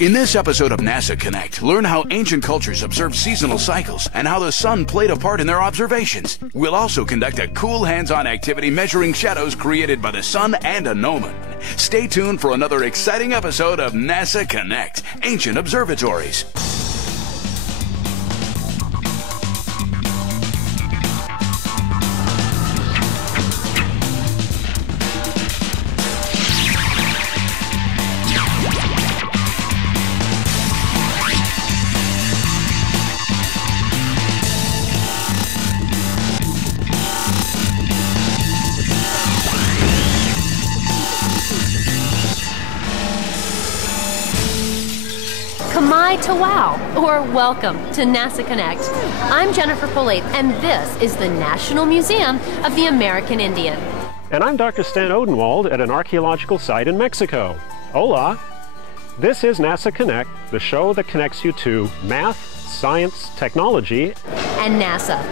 In this episode of NASA Connect, learn how ancient cultures observed seasonal cycles and how the sun played a part in their observations. We'll also conduct a cool hands-on activity measuring shadows created by the sun and a gnomon. Stay tuned for another exciting episode of NASA Connect, Ancient Observatories. Wow, or welcome to NASA Connect. I'm Jennifer Polate, and this is the National Museum of the American Indian. And I'm Dr. Stan Odenwald at an archaeological site in Mexico. Hola! This is NASA Connect, the show that connects you to math, science, technology, and NASA.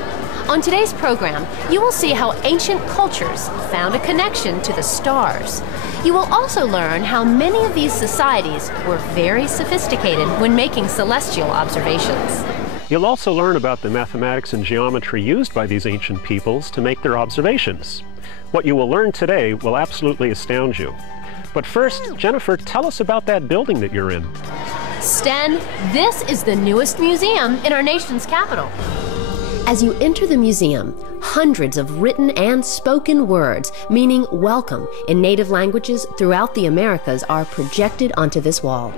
On today's program, you will see how ancient cultures found a connection to the stars. You will also learn how many of these societies were very sophisticated when making celestial observations. You'll also learn about the mathematics and geometry used by these ancient peoples to make their observations. What you will learn today will absolutely astound you. But first, Jennifer, tell us about that building that you're in. Sten, this is the newest museum in our nation's capital. As you enter the museum, hundreds of written and spoken words meaning welcome in native languages throughout the Americas are projected onto this wall.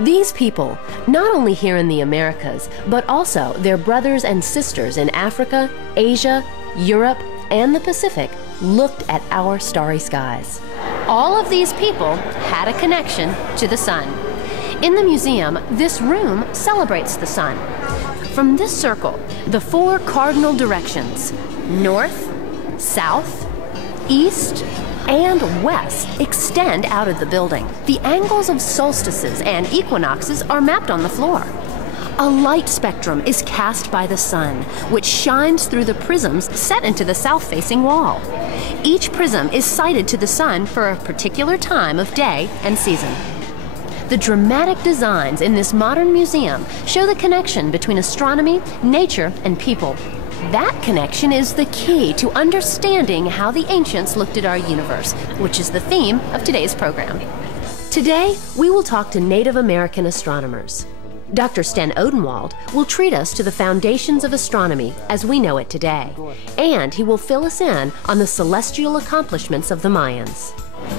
These people, not only here in the Americas, but also their brothers and sisters in Africa, Asia, Europe, and the Pacific, looked at our starry skies. All of these people had a connection to the sun. In the museum, this room celebrates the sun. From this circle, the four cardinal directions, north, south, east, and west, extend out of the building. The angles of solstices and equinoxes are mapped on the floor. A light spectrum is cast by the sun, which shines through the prisms set into the south-facing wall. Each prism is sighted to the sun for a particular time of day and season. The dramatic designs in this modern museum show the connection between astronomy, nature, and people. That connection is the key to understanding how the ancients looked at our universe, which is the theme of today's program. Today, we will talk to Native American astronomers. Dr. Sten Odenwald will treat us to the foundations of astronomy as we know it today, and he will fill us in on the celestial accomplishments of the Mayans.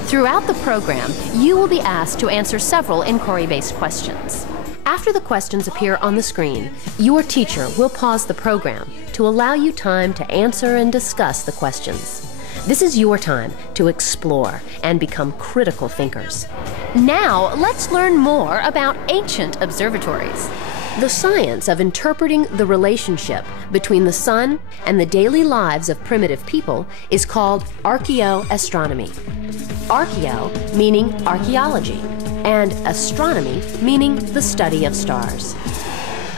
Throughout the program, you will be asked to answer several inquiry-based questions. After the questions appear on the screen, your teacher will pause the program to allow you time to answer and discuss the questions. This is your time to explore and become critical thinkers. Now, let's learn more about ancient observatories. The science of interpreting the relationship between the sun and the daily lives of primitive people is called archaeoastronomy. Archaeo meaning archaeology, and astronomy meaning the study of stars.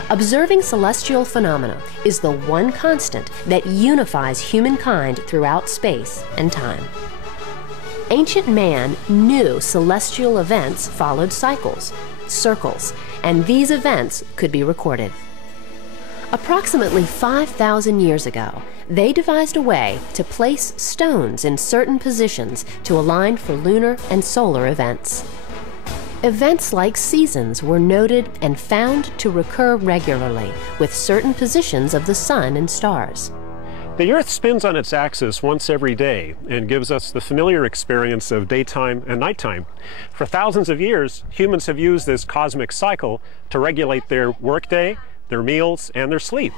Observing celestial phenomena is the one constant that unifies humankind throughout space and time. Ancient man knew celestial events followed cycles, circles, and these events could be recorded. Approximately 5,000 years ago, they devised a way to place stones in certain positions to align for lunar and solar events. Events like seasons were noted and found to recur regularly with certain positions of the sun and stars. The Earth spins on its axis once every day and gives us the familiar experience of daytime and nighttime. For thousands of years, humans have used this cosmic cycle to regulate their workday, their meals, and their sleep.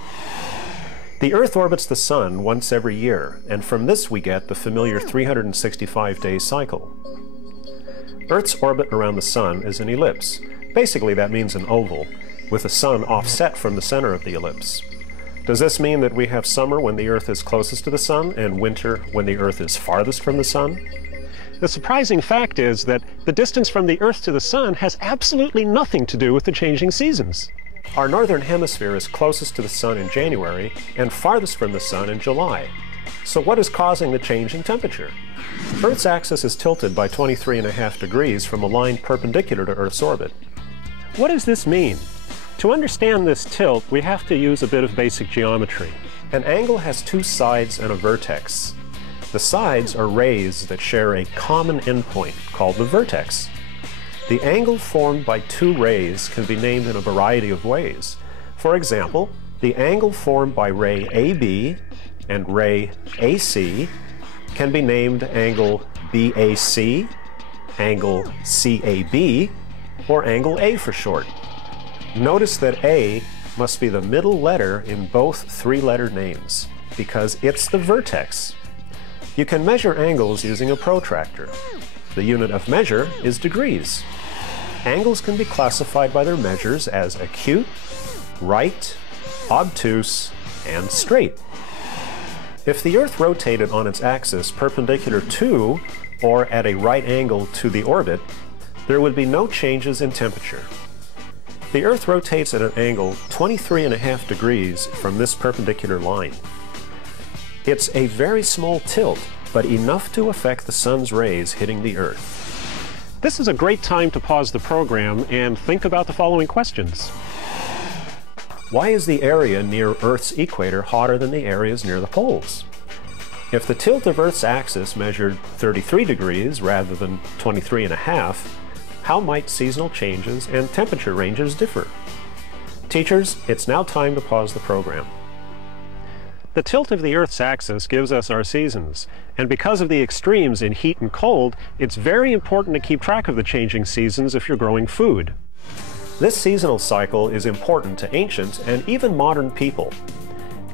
The Earth orbits the sun once every year, and from this we get the familiar 365-day cycle. Earth's orbit around the sun is an ellipse. Basically, that means an oval, with the sun offset from the center of the ellipse. Does this mean that we have summer when the Earth is closest to the sun and winter when the Earth is farthest from the sun? The surprising fact is that the distance from the Earth to the sun has absolutely nothing to do with the changing seasons. Our northern hemisphere is closest to the sun in January and farthest from the sun in July. So what is causing the change in temperature? Earth's axis is tilted by 23.5 degrees from a line perpendicular to Earth's orbit. What does this mean? To understand this tilt, we have to use a bit of basic geometry. An angle has two sides and a vertex. The sides are rays that share a common endpoint called the vertex. The angle formed by two rays can be named in a variety of ways. For example, the angle formed by ray AB and ray AC can be named angle BAC, angle CAB, or angle A for short. Notice that A must be the middle letter in both three-letter names, because it's the vertex. You can measure angles using a protractor. The unit of measure is degrees. Angles can be classified by their measures as acute, right, obtuse, and straight. If the Earth rotated on its axis perpendicular to or at a right angle to the orbit, there would be no changes in temperature. The Earth rotates at an angle 23.5 degrees from this perpendicular line. It's a very small tilt, but enough to affect the sun's rays hitting the Earth. This is a great time to pause the program and think about the following questions. Why is the area near Earth's equator hotter than the areas near the poles? If the tilt of Earth's axis measured 33 degrees rather than 23.5, how might seasonal changes and temperature ranges differ? Teachers, it's now time to pause the program. The tilt of the Earth's axis gives us our seasons, and because of the extremes in heat and cold, it's very important to keep track of the changing seasons if you're growing food. This seasonal cycle is important to ancient and even modern people.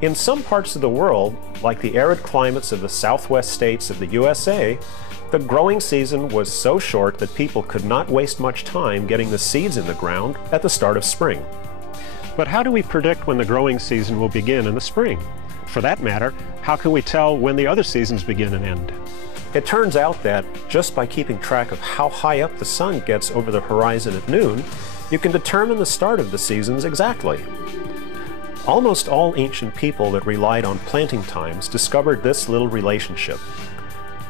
In some parts of the world, like the arid climates of the southwest states of the USA, the growing season was so short that people could not waste much time getting the seeds in the ground at the start of spring. But how do we predict when the growing season will begin in the spring? For that matter, how can we tell when the other seasons begin and end? It turns out that just by keeping track of how high up the sun gets over the horizon at noon, you can determine the start of the seasons exactly. Almost all ancient people that relied on planting times discovered this little relationship.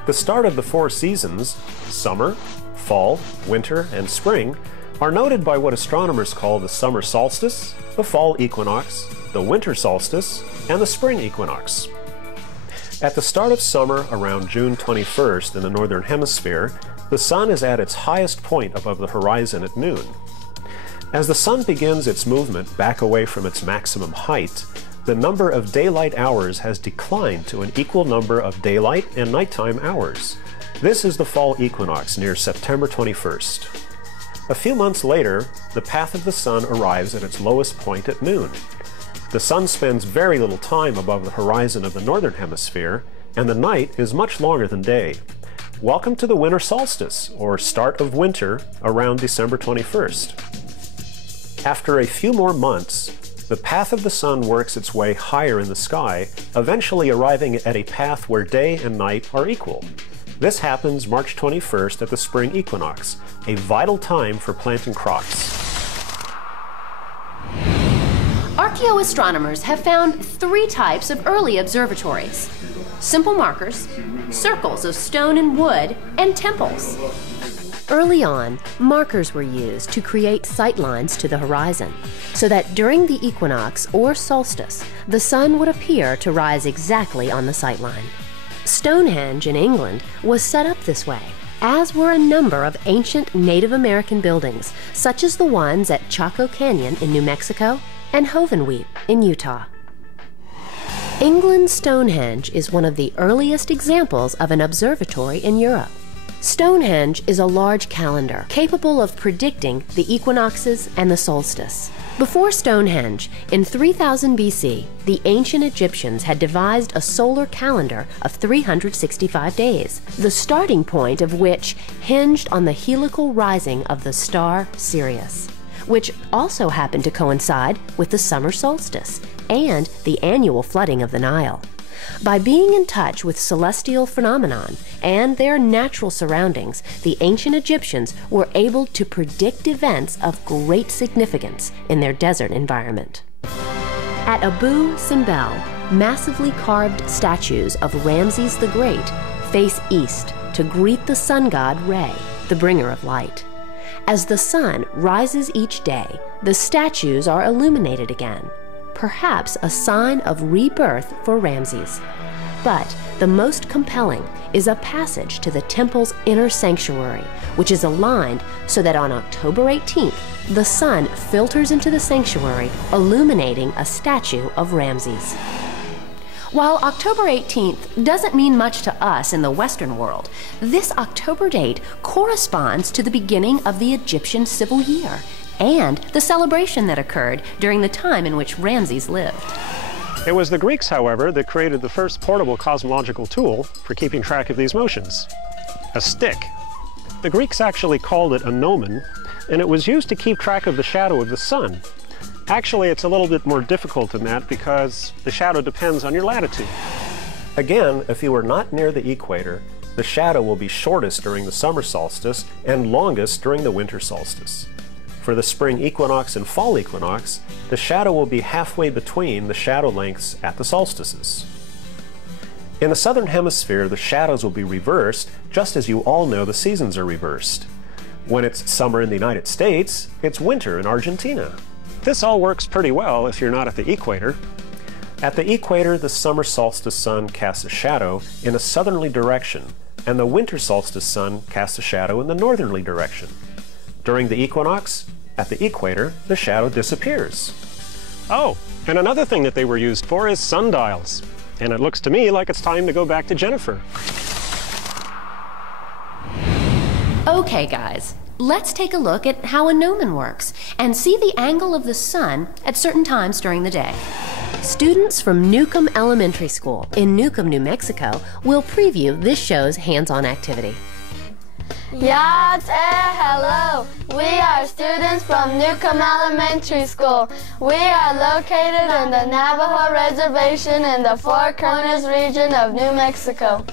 The start of the four seasons, summer, fall, winter, and spring, are noted by what astronomers call the summer solstice, the fall equinox, the winter solstice, and the spring equinox. At the start of summer, around June 21st in the northern hemisphere, the sun is at its highest point above the horizon at noon. As the sun begins its movement back away from its maximum height, the number of daylight hours has declined to an equal number of daylight and nighttime hours. This is the fall equinox near September 21st. A few months later, the path of the sun arrives at its lowest point at noon. The sun spends very little time above the horizon of the northern hemisphere, and the night is much longer than day. Welcome to the winter solstice, or start of winter, around December 21st. After a few more months, the path of the sun works its way higher in the sky, eventually arriving at a path where day and night are equal. This happens March 21st at the spring equinox, a vital time for planting crops. Archaeoastronomers have found three types of early observatories: simple markers, circles of stone and wood, and temples. Early on, markers were used to create sight lines to the horizon, so that during the equinox or solstice, the sun would appear to rise exactly on the sight line. Stonehenge in England was set up this way, as were a number of ancient Native American buildings, such as the ones at Chaco Canyon in New Mexico and Hovenweep in Utah. England's Stonehenge is one of the earliest examples of an observatory in Europe. Stonehenge is a large calendar capable of predicting the equinoxes and the solstice. Before Stonehenge, in 3000 BC, the ancient Egyptians had devised a solar calendar of 365 days, the starting point of which hinged on the heliacal rising of the star Sirius, which also happened to coincide with the summer solstice and the annual flooding of the Nile. By being in touch with celestial phenomenon and their natural surroundings, the ancient Egyptians were able to predict events of great significance in their desert environment. At Abu Simbel, massively carved statues of Ramses the Great face east to greet the sun god Re, the bringer of light. As the sun rises each day, the statues are illuminated again, perhaps a sign of rebirth for Ramses. But the most compelling is a passage to the temple's inner sanctuary, which is aligned so that on October 18th, the sun filters into the sanctuary, illuminating a statue of Ramses. While October 18th doesn't mean much to us in the Western world, this October date corresponds to the beginning of the Egyptian civil year and the celebration that occurred during the time in which Ramses lived. It was the Greeks, however, that created the first portable cosmological tool for keeping track of these motions, a stick. The Greeks actually called it a gnomon, and it was used to keep track of the shadow of the sun. Actually, it's a little bit more difficult than that because the shadow depends on your latitude. Again, if you are not near the equator, the shadow will be shortest during the summer solstice and longest during the winter solstice. For the spring equinox and fall equinox, the shadow will be halfway between the shadow lengths at the solstices. In the southern hemisphere, the shadows will be reversed, just as you all know the seasons are reversed. When it's summer in the United States, it's winter in Argentina. This all works pretty well if you're not at the equator. At the equator, the summer solstice sun casts a shadow in a southerly direction, and the winter solstice sun casts a shadow in the northerly direction. During the equinox, at the equator, the shadow disappears. Oh, and another thing that they were used for is sundials. And it looks to me like it's time to go back to Jennifer. Okay, guys, let's take a look at how a gnomon works and see the angle of the sun at certain times during the day. Students from Newcomb Elementary School in Newcomb, New Mexico will preview this show's hands-on activity. Yat hello! We are students from Newcomb Elementary School. We are located in the Navajo Reservation in the Four Corners region of New Mexico.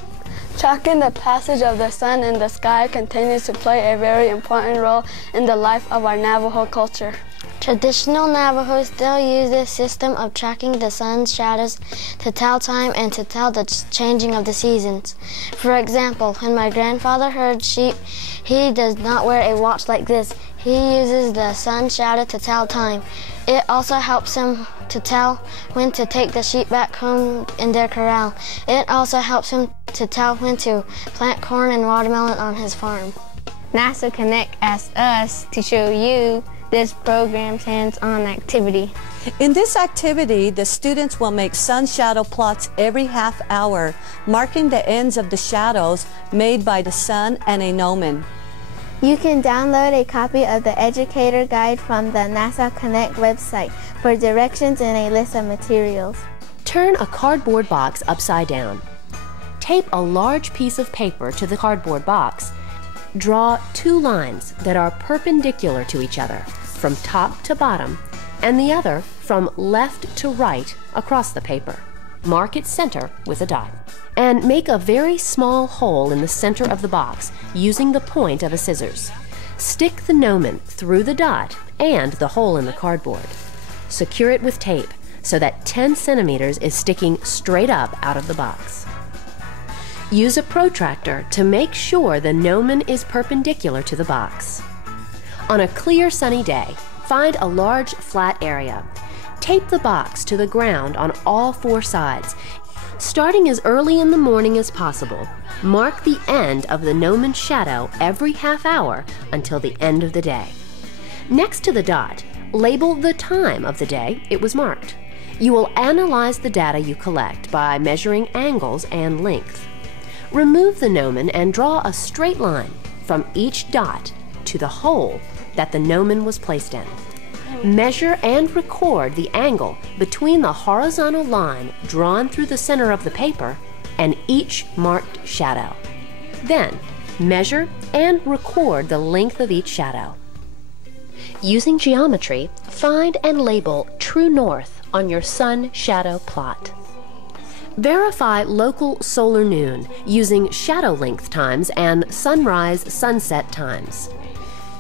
Tracking the passage of the sun in the sky continues to play a very important role in the life of our Navajo culture. Traditional Navajo still use this system of tracking the sun's shadows to tell time and to tell the changing of the seasons. For example, when my grandfather herds sheep, he does not wear a watch like this. He uses the sun's shadow to tell time. It also helps him to tell when to take the sheep back home in their corral. It also helps him to tell when to plant corn and watermelon on his farm. NASA Connect asked us to show you this program's hands-on activity. In this activity, the students will make sun shadow plots every half hour, marking the ends of the shadows made by the sun and a gnomon. You can download a copy of the Educator Guide from the NASA Connect website for directions and a list of materials. Turn a cardboard box upside down. Tape a large piece of paper to the cardboard box. Draw two lines that are perpendicular to each other, from top to bottom, and the other from left to right across the paper. Mark its center with a dot. And make a very small hole in the center of the box using the point of a scissors. Stick the gnomon through the dot and the hole in the cardboard. Secure it with tape so that 10 centimeters is sticking straight up out of the box. Use a protractor to make sure the gnomon is perpendicular to the box. On a clear sunny day, find a large flat area. Tape the box to the ground on all four sides. Starting as early in the morning as possible, mark the end of the gnomon shadow every half hour until the end of the day. Next to the dot, label the time of the day it was marked. You will analyze the data you collect by measuring angles and length. Remove the gnomon and draw a straight line from each dot to the hole that the gnomon was placed in. Measure and record the angle between the horizontal line drawn through the center of the paper and each marked shadow. Then, measure and record the length of each shadow. Using geometry, find and label true north on your sun shadow plot. Verify local solar noon using shadow length times and sunrise-sunset times.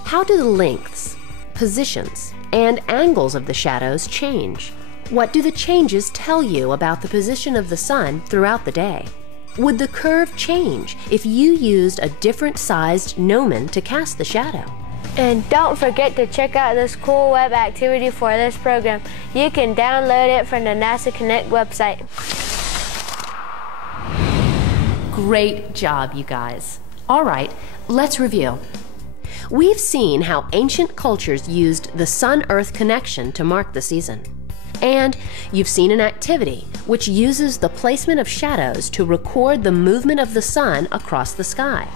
How do the lengths, positions, and angles of the shadows change? What do the changes tell you about the position of the sun throughout the day? Would the curve change if you used a different sized gnomon to cast the shadow? And don't forget to check out this cool web activity for this program. You can download it from the NASA Connect website. Great job, you guys. All right, let's review. We've seen how ancient cultures used the Sun-Earth connection to mark the season. And you've seen an activity which uses the placement of shadows to record the movement of the sun across the sky.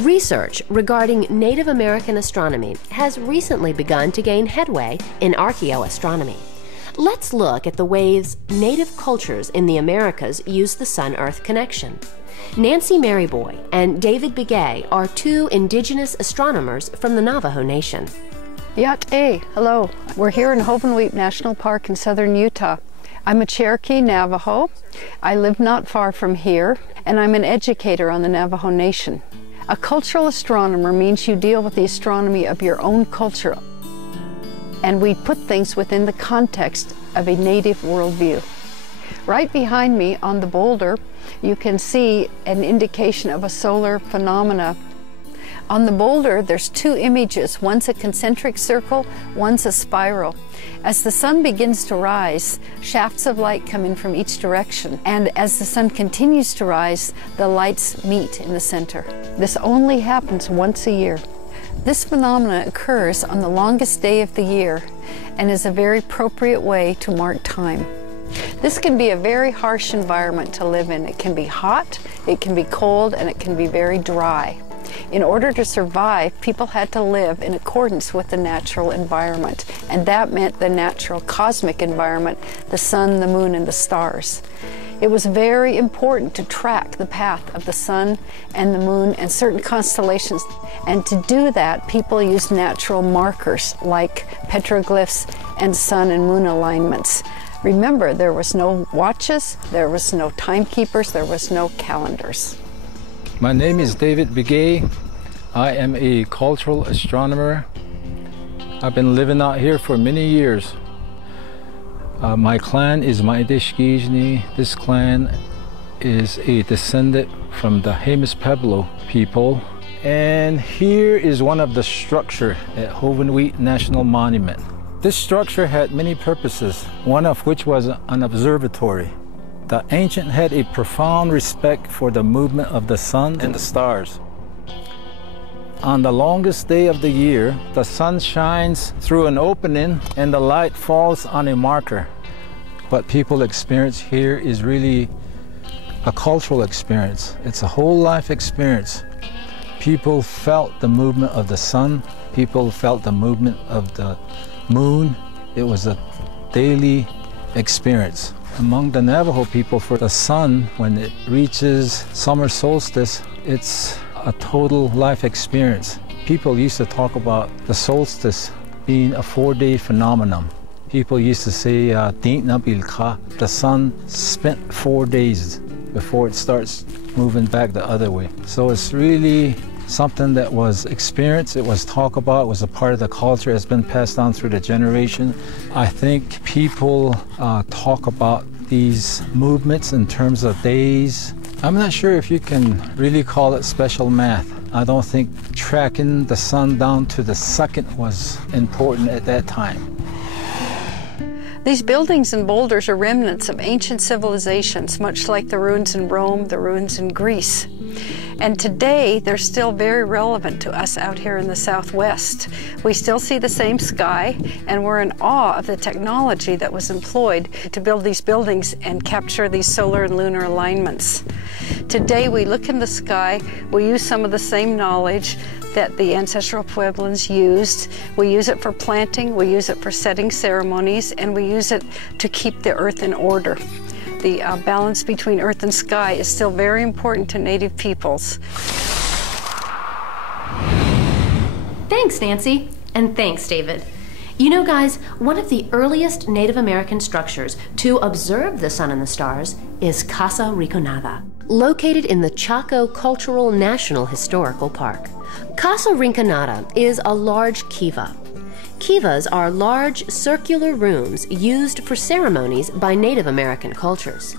Research regarding Native American astronomy has recently begun to gain headway in archaeoastronomy. Let's look at the ways native cultures in the Americas use the Sun-Earth connection. Nancy Maryboy and David Begay are two indigenous astronomers from the Navajo Nation. Yat-e, hello. We're here in Hovenweep National Park in southern Utah. I'm a Cherokee Navajo. I live not far from here, and I'm an educator on the Navajo Nation. A cultural astronomer means you deal with the astronomy of your own culture, and we put things within the context of a native worldview. Right behind me on the boulder, you can see an indication of a solar phenomena. On the boulder, there's two images. One's a concentric circle, one's a spiral. As the sun begins to rise, shafts of light come in from each direction. And as the sun continues to rise, the lights meet in the center. This only happens once a year. This phenomenon occurs on the longest day of the year and is a very appropriate way to mark time. This can be a very harsh environment to live in. It can be hot, it can be cold, and it can be very dry. In order to survive, people had to live in accordance with the natural environment, and that meant the natural cosmic environment, the sun, the moon, and the stars. It was very important to track the path of the sun and the moon and certain constellations, and to do that, people used natural markers like petroglyphs and sun and moon alignments. Remember, there was no watches, there was no timekeepers, there was no calendars. My name is David Begay. I am a cultural astronomer. I've been living out here for many years. My clan is Maidishgijni. This clan is a descendant from the Jemez Pueblo people. And here is one of the structure at Hovenweep National Monument. This structure had many purposes, one of which was an observatory. The ancient had a profound respect for the movement of the sun and the stars. On the longest day of the year, the sun shines through an opening and the light falls on a marker. What people experience here is really a cultural experience. It's a whole life experience. People felt the movement of the sun. People felt the movement of the moon. It was a daily experience. Among the Navajo people, for the sun, when it reaches summer solstice, it's a total life experience. People used to talk about the solstice being a 4-day phenomenon. People used to say, the sun spent 4 days before it starts moving back the other way. So it's really something that was experienced, it was talked about, it was a part of the culture, it's been passed on through the generation. I think people talk about these movements in terms of days. I'm not sure if you can really call it special math. I don't think tracking the sun down to the second was important at that time. These buildings and boulders are remnants of ancient civilizations, much like the ruins in Rome, the ruins in Greece. And today, they're still very relevant to us out here in the Southwest. We still see the same sky, and we're in awe of the technology that was employed to build these buildings and capture these solar and lunar alignments. Today, we look in the sky, we use some of the same knowledge that the ancestral Pueblans used. We use it for planting, we use it for setting ceremonies, and we use it to keep the earth in order. The balance between earth and sky is still very important to Native peoples. Thanks, Nancy. And thanks, David. You know, guys, one of the earliest Native American structures to observe the sun and the stars is Casa Rinconada, located in the Chaco Cultural National Historical Park. Casa Rinconada is a large kiva. Kivas are large circular rooms used for ceremonies by Native American cultures.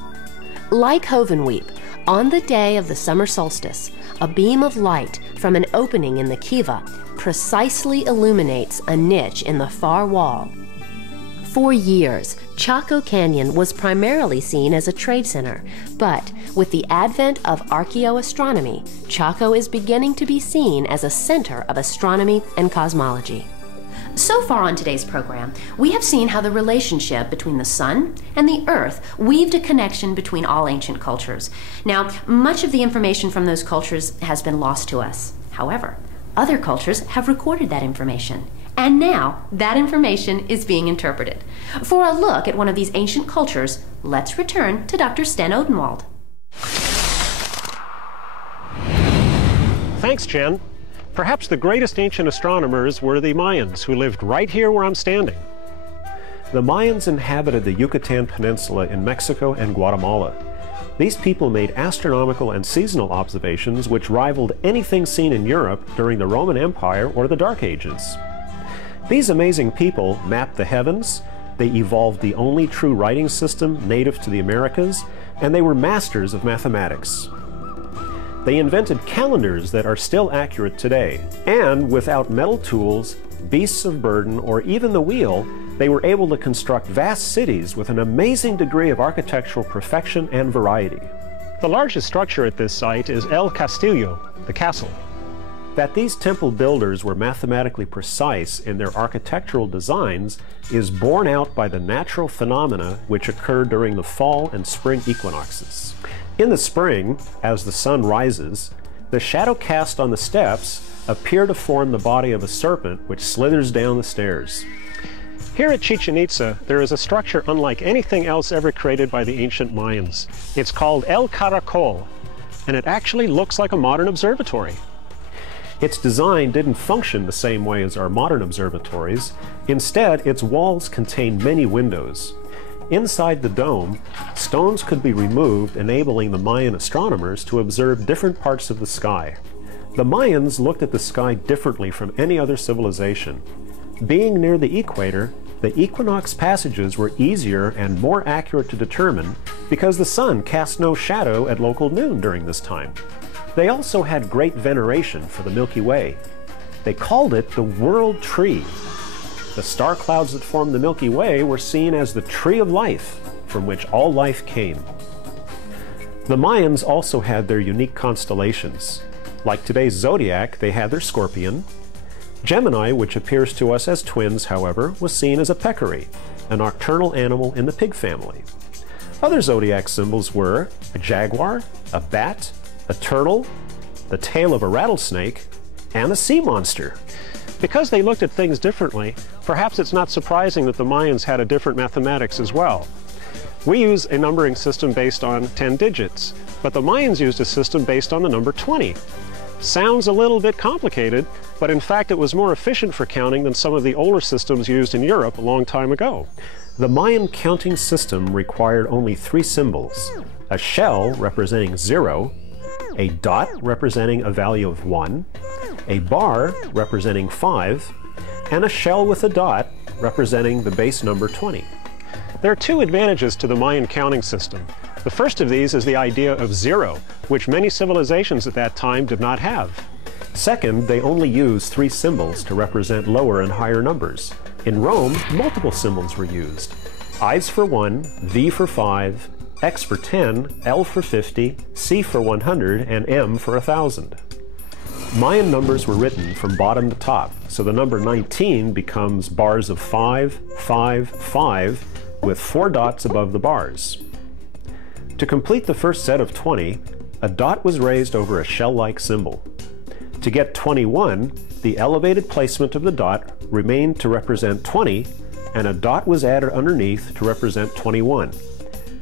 Like Hovenweep, On the day of the summer solstice, a beam of light from an opening in the kiva precisely illuminates a niche in the far wall. For years, Chaco Canyon was primarily seen as a trade center, but with the advent of archaeoastronomy, Chaco is beginning to be seen as a center of astronomy and cosmology. So far on today's program, we have seen how the relationship between the sun and the earth weaved a connection between all ancient cultures. Now, much of the information from those cultures has been lost to us. However, other cultures have recorded that information. And now, that information is being interpreted. For a look at one of these ancient cultures, let's return to Dr. Sten Odenwald. Thanks, Jen. Perhaps the greatest ancient astronomers were the Mayans, who lived right here where I'm standing. The Mayans inhabited the Yucatan Peninsula in Mexico and Guatemala. These people made astronomical and seasonal observations which rivaled anything seen in Europe during the Roman Empire or the Dark Ages. These amazing people mapped the heavens, they evolved the only true writing system native to the Americas, and they were masters of mathematics. They invented calendars that are still accurate today, and without metal tools, beasts of burden, or even the wheel, they were able to construct vast cities with an amazing degree of architectural perfection and variety. The largest structure at this site is El Castillo, the castle. That these temple builders were mathematically precise in their architectural designs is borne out by the natural phenomena which occur during the fall and spring equinoxes. In the spring, as the sun rises, the shadow cast on the steps appear to form the body of a serpent which slithers down the stairs. Here at Chichen Itza, there is a structure unlike anything else ever created by the ancient Mayans. It's called El Caracol, and it actually looks like a modern observatory. Its design didn't function the same way as our modern observatories. Instead, its walls contained many windows. Inside the dome, stones could be removed, enabling the Mayan astronomers to observe different parts of the sky. The Mayans looked at the sky differently from any other civilization. Being near the equator, the equinox passages were easier and more accurate to determine because the sun cast no shadow at local noon during this time. They also had great veneration for the Milky Way. They called it the World Tree. The star clouds that formed the Milky Way were seen as the tree of life, from which all life came. The Mayans also had their unique constellations. Like today's zodiac, they had their scorpion. Gemini, which appears to us as twins, however, was seen as a peccary, a nocturnal animal in the pig family. Other zodiac symbols were a jaguar, a bat, a turtle, the tail of a rattlesnake, and a sea monster. Because they looked at things differently, perhaps it's not surprising that the Mayans had a different mathematics as well. We use a numbering system based on 10 digits, but the Mayans used a system based on the number 20. Sounds a little bit complicated, but in fact it was more efficient for counting than some of the older systems used in Europe a long time ago. The Mayan counting system required only 3 symbols: a shell representing 0, a dot representing a value of 1, a bar representing 5, and a shell with a dot representing the base number 20. There are 2 advantages to the Mayan counting system. The first of these is the idea of 0, which many civilizations at that time did not have. Second, they only used 3 symbols to represent lower and higher numbers. In Rome, multiple symbols were used: I's for 1, V for 5, X for 10, L for 50, C for 100, and M for 1,000. Mayan numbers were written from bottom to top, so the number 19 becomes bars of 5, 5, 5, with 4 dots above the bars. To complete the first set of 20, a dot was raised over a shell-like symbol. To get 21, the elevated placement of the dot remained to represent 20, and a dot was added underneath to represent 21.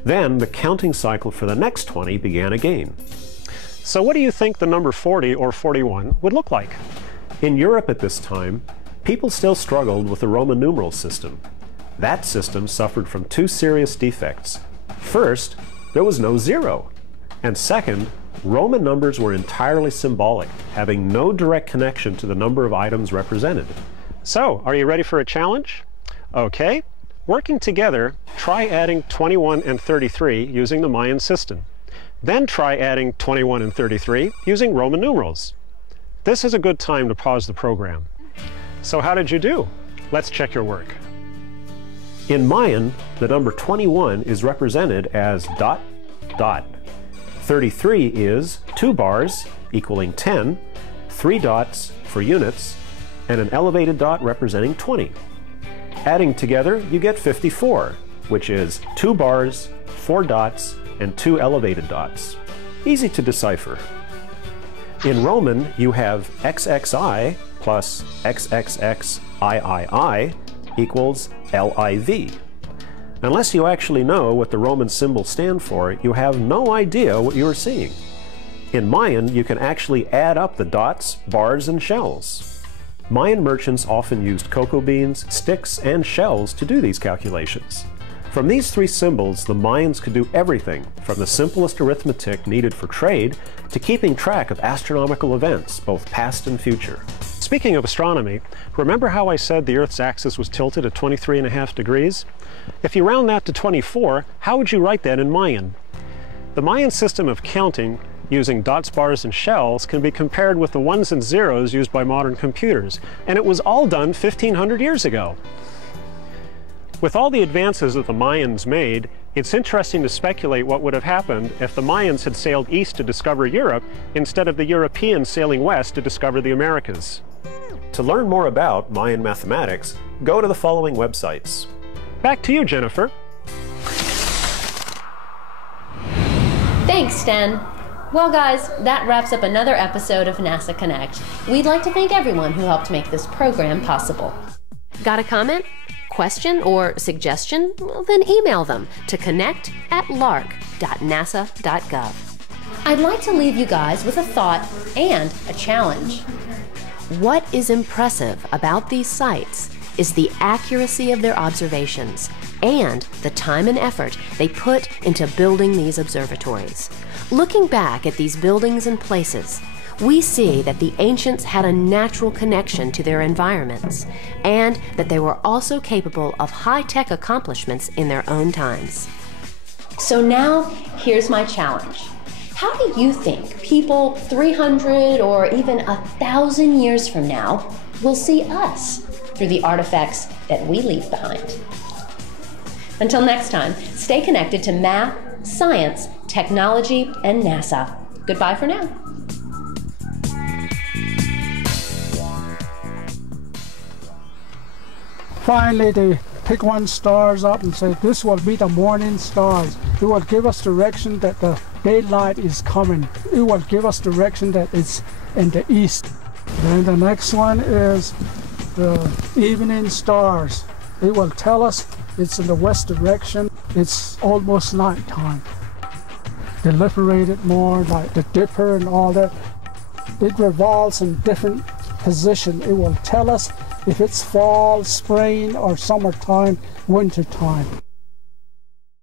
Then the counting cycle for the next 20 began again. So what do you think the number 40 or 41 would look like? In Europe at this time, people still struggled with the Roman numeral system. That system suffered from 2 serious defects. First, there was no 0. And second, Roman numbers were entirely symbolic, having no direct connection to the number of items represented. So, are you ready for a challenge? Okay. Working together, try adding 21 and 33 using the Mayan system. Then try adding 21 and 33 using Roman numerals. This is a good time to pause the program. So how did you do? Let's check your work. In Mayan, the number 21 is represented as ... 33 is 2 bars equaling 10, 3 dots for units, and an elevated dot representing 20. Adding together, you get 54, which is 2 bars, 4 dots, and 2 elevated dots. Easy to decipher. In Roman, you have XXI plus XXXIII equals LIV. Unless you actually know what the Roman symbols stand for, you have no idea what you are seeing. In Mayan, you can actually add up the dots, bars, and shells. Mayan merchants often used cocoa beans, sticks, and shells to do these calculations. From these 3 symbols, the Mayans could do everything from the simplest arithmetic needed for trade to keeping track of astronomical events, both past and future. Speaking of astronomy, remember how I said the Earth's axis was tilted at 23.5 degrees? If you round that to 24, how would you write that in Mayan? The Mayan system of counting using dots, bars, and shells can be compared with the ones and zeros used by modern computers, and it was all done 1,500 years ago. With all the advances that the Mayans made, it's interesting to speculate what would have happened if the Mayans had sailed east to discover Europe instead of the Europeans sailing west to discover the Americas. To learn more about Mayan mathematics, go to the following websites. Back to you, Jennifer. Thanks, Stan. Well, guys, that wraps up another episode of NASA Connect. We'd like to thank everyone who helped make this program possible. Got a comment, question, or suggestion? Well, then email them to connect@larc.nasa.gov. I'd like to leave you guys with a thought and a challenge. What is impressive about these sites is the accuracy of their observations and the time and effort they put into building these observatories. Looking back at these buildings and places, we see that the ancients had a natural connection to their environments and that they were also capable of high-tech accomplishments in their own times. So now, here's my challenge. How do you think people 300 or even 1,000 years from now will see us through the artifacts that we leave behind? Until next time, stay connected to math, science, technology, and NASA. Goodbye for now. Finally, they pick one stars up and say, this will be the morning stars. It will give us direction that the daylight is coming. It will give us direction that it's in the east. Then the next one is the evening stars. It will tell us it's in the west direction. It's almost nighttime. They liberate it more, like the Dipper and all that. It revolves in different positions. It will tell us if it's fall, spring, or summertime, wintertime.